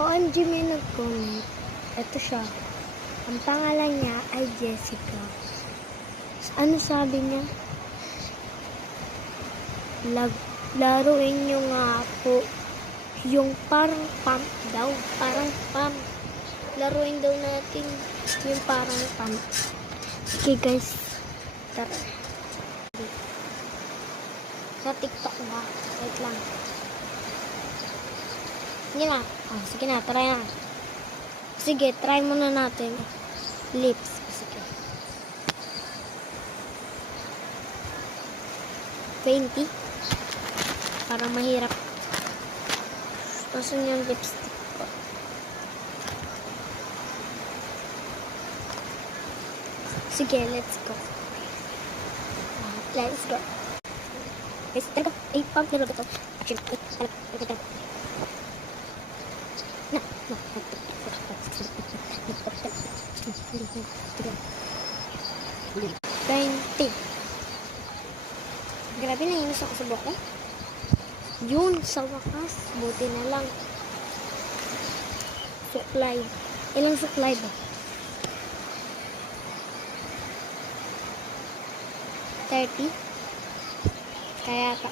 OMG, may nag-comment. Ito siya. Ang pangalan niya ay Jessica. Ano sabi niya? Laruin niyo nga po yung parang pump daw. Parang pump. Laruin daw natin yung parang pump. Okay guys. Tara. Sa TikTok ba? Wait lang. Sige na. Oh, sige na, try na. Sige, try muna natin. Lips. Sige. 20. Parang mahirap. Pasun yung lipstick ko. Sige, let's go. Let's go. Guys, talaga, pump na rin ito. Action. Na. 20. Grabe, nainis ako sa buhok ko. Yun, sa wakas. Buti na lang. Supply. Ilang supply ba? 30? Kaya pa.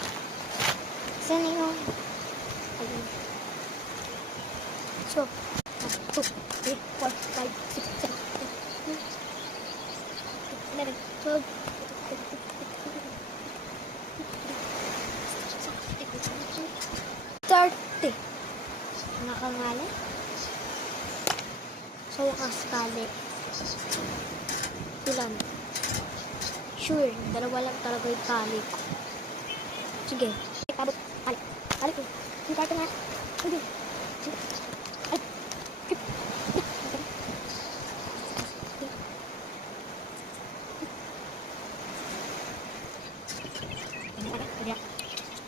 Saan yun? Ayun. So, 1, 2, 3, 4, 5, 6, 7, 8, 9, 12, 30. Nakangala? Sa wakas kali. Ilan? Sure, dalawa lang talaga yung kali ko. Sige. Kabot. Kali. Kali ko. Yung karto nga. Sige. Sige. Ay.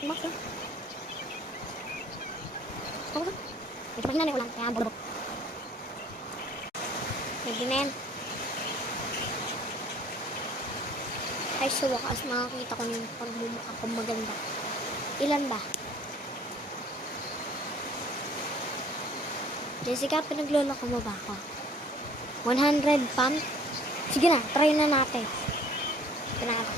Max ya. Kamu kan? Medyo mahina na yung ulan. Kaya bulubok. Pwede na yan. Ay, sa wakas makakita ko yung pagmumukha ko maganda. Ilan ba? Jessica, pinagloloko mo ba ako? 100 pump? Sige na, try na natin. Ito na ako.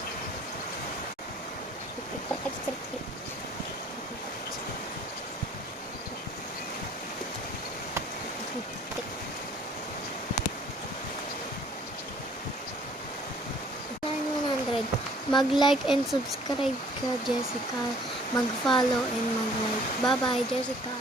Mag-like and subscribe ka, Jessica. Mag-follow and mag-like. Bye-bye, Jessica.